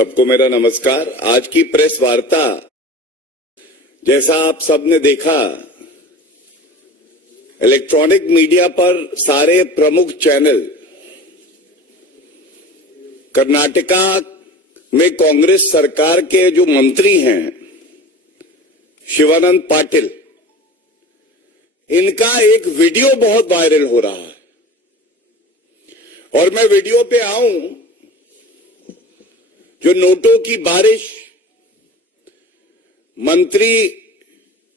सबको मेरा नमस्कार। आज की प्रेस वार्ता जैसा आप सबने देखा, इलेक्ट्रॉनिक मीडिया पर सारे प्रमुख चैनल कर्नाटका में कांग्रेस सरकार के जो मंत्री हैं शिवानंद पाटिल, इनका एक वीडियो बहुत वायरल हो रहा है। और मैं वीडियो पे आऊं, जो नोटों की बारिश मंत्री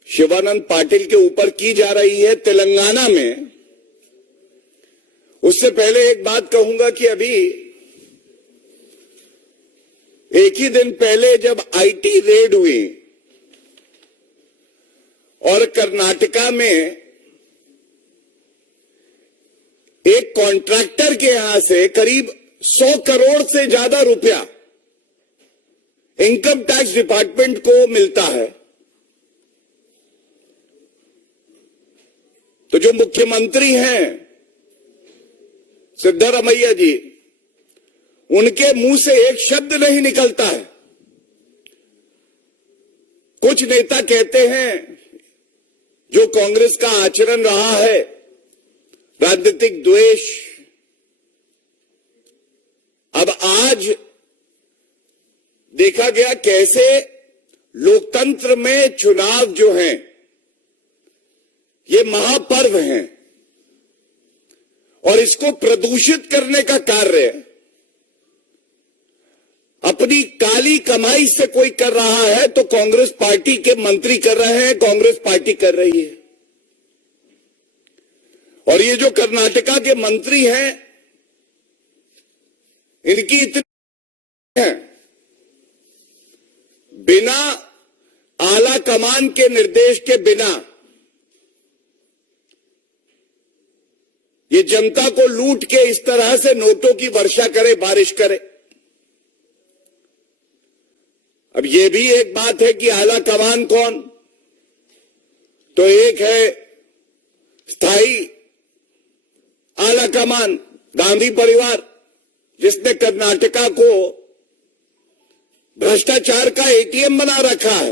शिवानंद पाटिल के ऊपर की जा रही है तेलंगाना में, उससे पहले एक बात कहूंगा कि अभी एक ही दिन पहले जब आईटी रेड हुई और कर्नाटका में एक कॉन्ट्रैक्टर के यहां से करीब 100 करोड़ से ज्यादा रुपया इनकम टैक्स डिपार्टमेंट को मिलता है, तो जो मुख्यमंत्री हैं सिद्धरामैया जी, उनके मुंह से एक शब्द नहीं निकलता है। कुछ नेता कहते हैं जो कांग्रेस का आचरण रहा है, राजनीतिक द्वेष, अब आज देखा गया कैसे लोकतंत्र में चुनाव जो हैं ये महापर्व हैं और इसको प्रदूषित करने का कार्य अपनी काली कमाई से कोई कर रहा है तो कांग्रेस पार्टी के मंत्री कर रहे हैं, कांग्रेस पार्टी कर रही है। और ये जो कर्नाटका के मंत्री हैं, इनकी इतनी है, बिना आला कमान के निर्देश के बिना ये जनता को लूट के इस तरह से नोटों की वर्षा करे, बारिश करे। अब ये भी एक बात है कि आला कमान कौन, तो एक है स्थायी आला कमान गांधी परिवार, जिसने कर्नाटका को भ्रष्टाचार का एटीएम बना रखा है।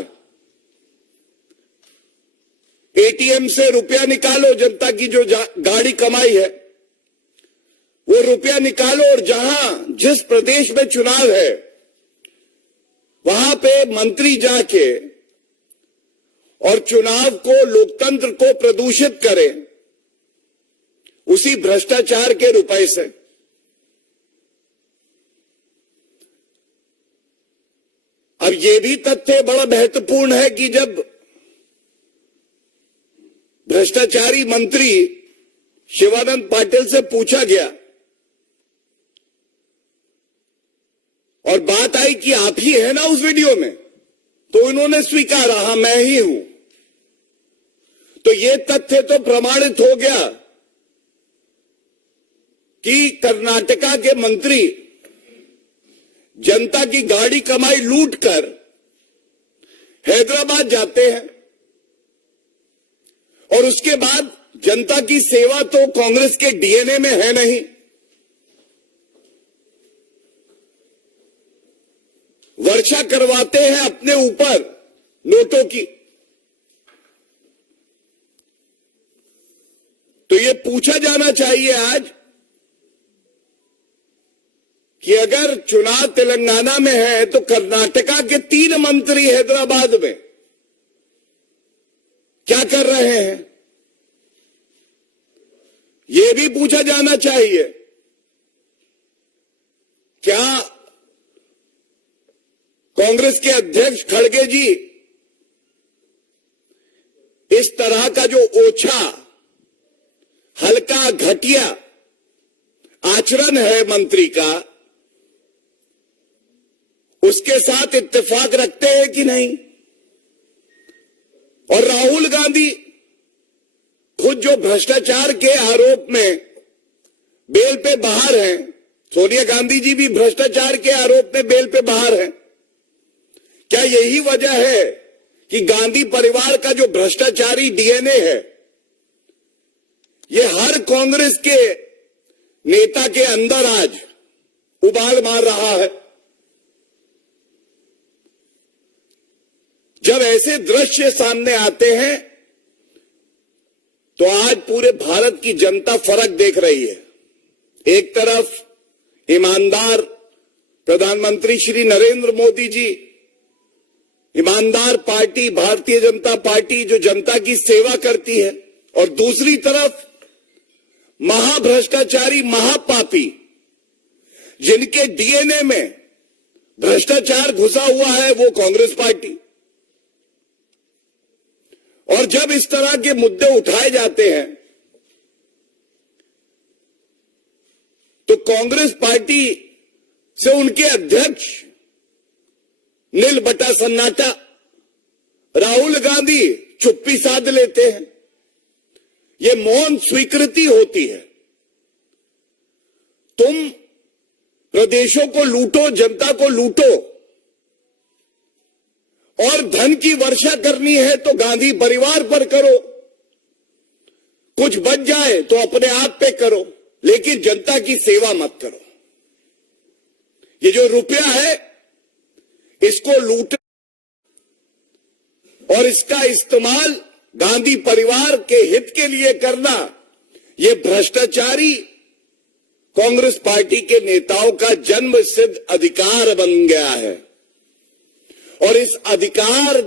एटीएम से रुपया निकालो, जनता की जो गाड़ी कमाई है वो रुपया निकालो, और जहां जिस प्रदेश में चुनाव है वहां पे मंत्री जाके और चुनाव को, लोकतंत्र को प्रदूषित करें उसी भ्रष्टाचार के रुपए से। अब यह भी तथ्य बड़ा महत्वपूर्ण है कि जब भ्रष्टाचारी मंत्री शिवानंद पाटिल से पूछा गया और बात आई कि आप ही है ना उस वीडियो में, तो इन्होंने स्वीकारा, हां मैं ही हूं। तो यह तथ्य तो प्रमाणित हो गया कि कर्नाटका के मंत्री जनता की गाड़ी कमाई लूटकर हैदराबाद जाते हैं और उसके बाद जनता की सेवा तो कांग्रेस के डीएनए में है नहीं। वर्षा करवाते हैं अपने ऊपर नोटों की। तो ये पूछा जाना चाहिए आज कि अगर चुनाव तेलंगाना में है तो कर्नाटका के 3 मंत्री हैदराबाद में क्या कर रहे हैं, यह भी पूछा जाना चाहिए। क्या कांग्रेस के अध्यक्ष खड़गे जी इस तरह का जो ओछा, हल्का, घटिया आचरण है मंत्री का, उसके साथ इत्तेफाक रखते हैं कि नहीं? और राहुल गांधी खुद जो भ्रष्टाचार के आरोप में बेल पे बाहर हैं, सोनिया गांधी जी भी भ्रष्टाचार के आरोप में बेल पे बाहर हैं। क्या यही वजह है कि गांधी परिवार का जो भ्रष्टाचारी डीएनए है ये हर कांग्रेस के नेता के अंदर आज उबाल मार रहा है? ऐसे दृश्य सामने आते हैं तो आज पूरे भारत की जनता फर्क देख रही है। एक तरफ ईमानदार प्रधानमंत्री श्री नरेंद्र मोदी जी, ईमानदार पार्टी भारतीय जनता पार्टी जो जनता की सेवा करती है, और दूसरी तरफ महाभ्रष्टाचारी महापापी जिनके डीएनए में भ्रष्टाचार घुसा हुआ है, वो कांग्रेस पार्टी। और जब इस तरह के मुद्दे उठाए जाते हैं तो कांग्रेस पार्टी से उनके अध्यक्ष नील बटा सन्नाटा राहुल गांधी चुप्पी साध लेते हैं। ये मौन स्वीकृति होती है। तुम प्रदेशों को लूटो, जनता को लूटो, और धन की वर्षा करनी है तो गांधी परिवार पर करो, कुछ बच जाए तो अपने आप पे करो, लेकिन जनता की सेवा मत करो। ये जो रुपया है इसको लूट और इसका इस्तेमाल गांधी परिवार के हित के लिए करना, ये भ्रष्टाचारी कांग्रेस पार्टी के नेताओं का जन्म सिद्ध अधिकार बन गया है। और इस अधिकार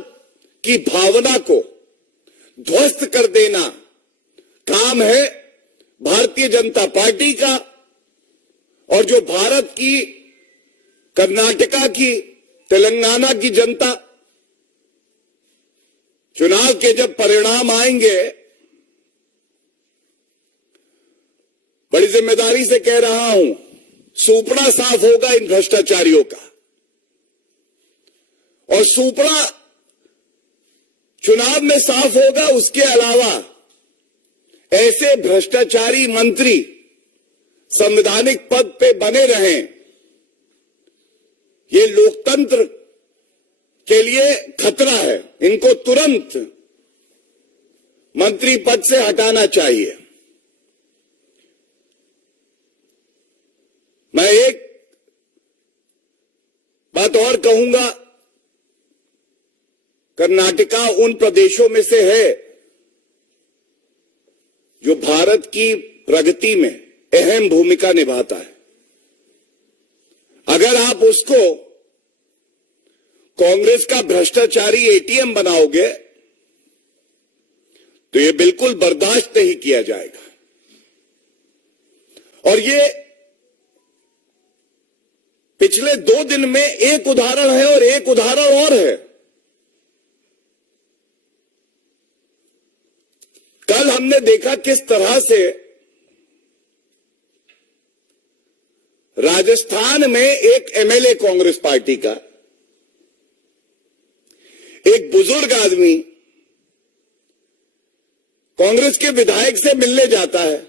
की भावना को ध्वस्त कर देना काम है भारतीय जनता पार्टी का। और जो भारत की, कर्नाटका की, तेलंगाना की जनता, चुनाव के जब परिणाम आएंगे, बड़ी जिम्मेदारी से कह रहा हूं, सूपड़ा साफ होगा इन भ्रष्टाचारियों का। और सूपड़ा चुनाव में साफ होगा, उसके अलावा ऐसे भ्रष्टाचारी मंत्री संवैधानिक पद पे बने रहें, ये लोकतंत्र के लिए खतरा है। इनको तुरंत मंत्री पद से हटाना चाहिए। मैं एक बात और कहूंगा, कर्नाटका उन प्रदेशों में से है जो भारत की प्रगति में अहम भूमिका निभाता है। अगर आप उसको कांग्रेस का भ्रष्टाचारी एटीएम बनाओगे तो ये बिल्कुल बर्दाश्त नहीं किया जाएगा। और ये पिछले 2 दिन में एक उदाहरण है और एक उदाहरण और है। कल हमने देखा किस तरह से राजस्थान में एक एमएलए कांग्रेस पार्टी का, एक बुजुर्ग आदमी कांग्रेस के विधायक से मिलने जाता है।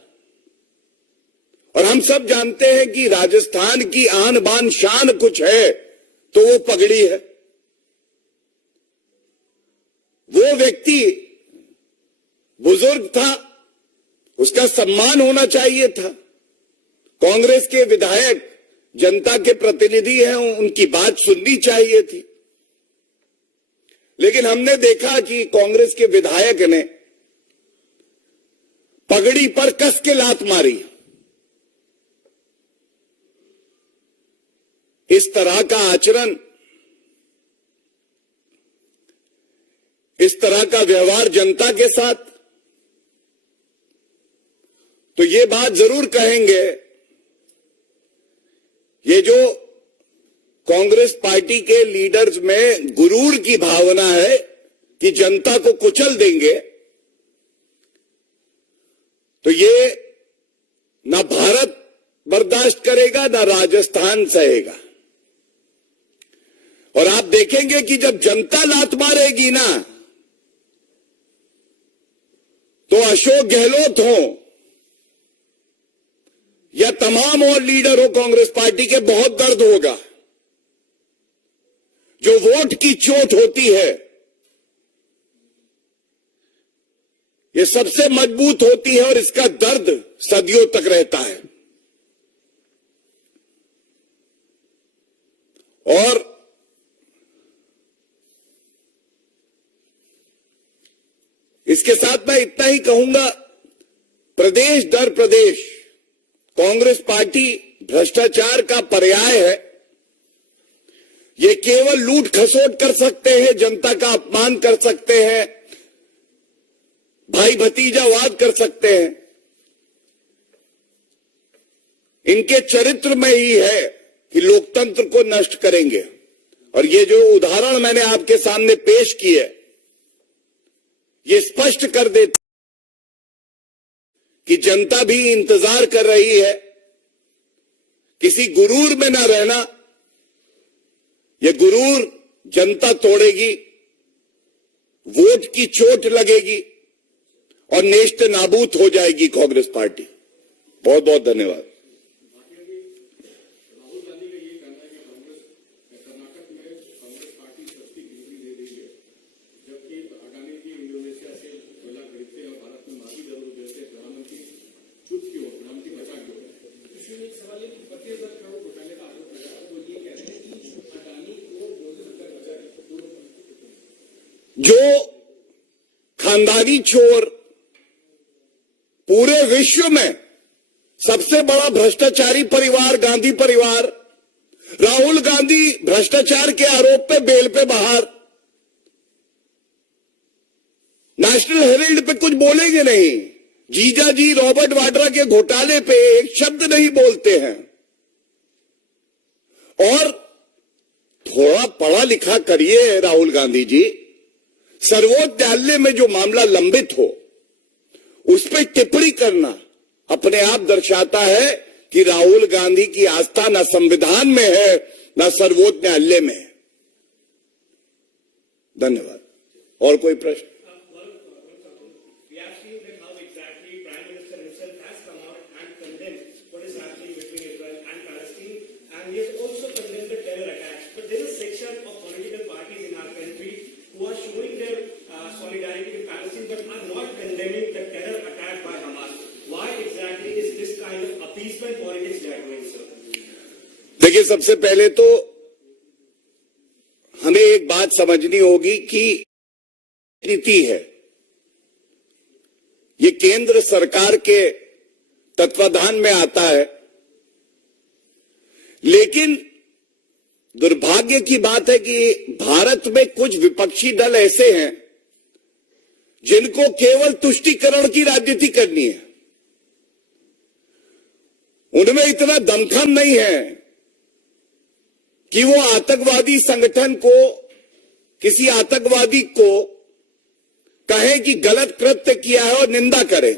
और हम सब जानते हैं कि राजस्थान की आन बान शान कुछ है तो वो पगड़ी है। वो व्यक्ति बुजुर्ग था, उसका सम्मान होना चाहिए था। कांग्रेस के विधायक जनता के प्रतिनिधि हैं, उनकी बात सुननी चाहिए थी। लेकिन हमने देखा कि कांग्रेस के विधायक ने पगड़ी पर कस के लात मारी। इस तरह का आचरण, इस तरह का व्यवहार जनता के साथ, तो ये बात जरूर कहेंगे, ये जो कांग्रेस पार्टी के लीडर्स में गुरूर की भावना है कि जनता को कुचल देंगे, तो ये ना भारत बर्दाश्त करेगा ना राजस्थान सहेगा। और आप देखेंगे कि जब जनता लात मारेगी ना, तो अशोक गहलोत हो या तमाम और लीडर हो कांग्रेस पार्टी के, बहुत दर्द होगा। जो वोट की चोट होती है ये सबसे मजबूत होती है और इसका दर्द सदियों तक रहता है। और इसके साथ मैं इतना ही कहूंगा, प्रदेश दर प्रदेश कांग्रेस पार्टी भ्रष्टाचार का पर्याय है। ये केवल लूट खसोट कर सकते हैं, जनता का अपमान कर सकते हैं, भाई भतीजावाद कर सकते हैं। इनके चरित्र में ही है कि लोकतंत्र को नष्ट करेंगे। और ये जो उदाहरण मैंने आपके सामने पेश किए, ये स्पष्ट कर देते कि जनता भी इंतजार कर रही है। किसी गुरूर में ना रहना, ये गुरूर जनता तोड़ेगी, वोट की चोट लगेगी और नेस्त नाबूद हो जाएगी कांग्रेस पार्टी। बहुत बहुत धन्यवाद। जो खानदानी चोर पूरे विश्व में सबसे बड़ा भ्रष्टाचारी परिवार गांधी परिवार, राहुल गांधी भ्रष्टाचार के आरोप पे बेल पे बाहर, नेशनल हेराल्ड पे कुछ बोलेंगे नहीं, जीजा जी रॉबर्ट वाड्रा के घोटाले पे एक शब्द नहीं बोलते हैं। और थोड़ा पढ़ा लिखा करिए राहुल गांधी जी, सर्वोच्च न्यायालय में जो मामला लंबित हो उस पर टिप्पणी करना अपने आप दर्शाता है कि राहुल गांधी की आस्था न संविधान में है न सर्वोच्च न्यायालय में है। धन्यवाद। और कोई प्रश्न? देखिए, सबसे पहले तो हमें एक बात समझनी होगी कि नीति है, ये केंद्र सरकार के तत्वाधान में आता है। लेकिन दुर्भाग्य की बात है कि भारत में कुछ विपक्षी दल ऐसे हैं जिनको केवल तुष्टीकरण की राजनीति करनी है। उनमें इतना दमखम नहीं है कि वो आतंकवादी संगठन को, किसी आतंकवादी को कहे कि गलत कृत्य किया है और निंदा करें।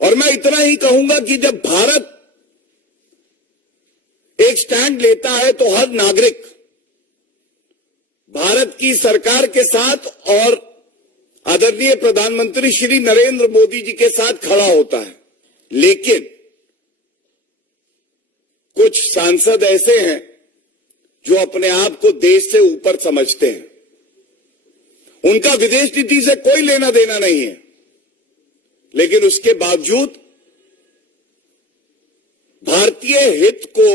और मैं इतना ही कहूंगा कि जब भारत एक स्टैंड लेता है तो हर नागरिक भारत की सरकार के साथ और आदरणीय प्रधानमंत्री श्री नरेंद्र मोदी जी के साथ खड़ा होता है। लेकिन कुछ सांसद ऐसे हैं जो अपने आप को देश से ऊपर समझते हैं, उनका विदेश नीति से कोई लेना देना नहीं है, लेकिन उसके बावजूद भारतीय हित को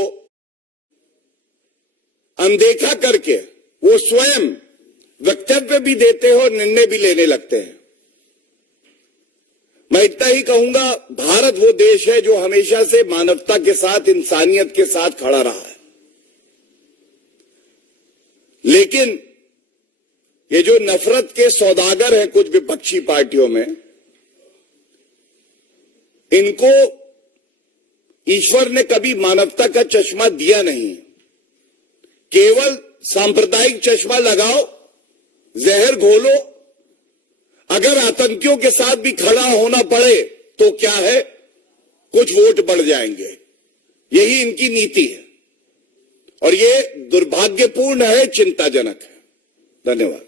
अनदेखा करके वो स्वयं वक्तव्य भी देते हैं और निर्णय भी लेने लगते हैं। मैं इतना ही कहूंगा, भारत वो देश है जो हमेशा से मानवता के साथ, इंसानियत के साथ खड़ा रहा है। लेकिन ये जो नफरत के सौदागर हैं कुछ विपक्षी पार्टियों में, इनको ईश्वर ने कभी मानवता का चश्मा दिया नहीं। केवल सांप्रदायिक चश्मा लगाओ, जहर घोलो, अगर आतंकियों के साथ भी खड़ा होना पड़े तो क्या है, कुछ वोट बढ़ जाएंगे। यही इनकी नीति है और ये दुर्भाग्यपूर्ण है, चिंताजनक है। धन्यवाद।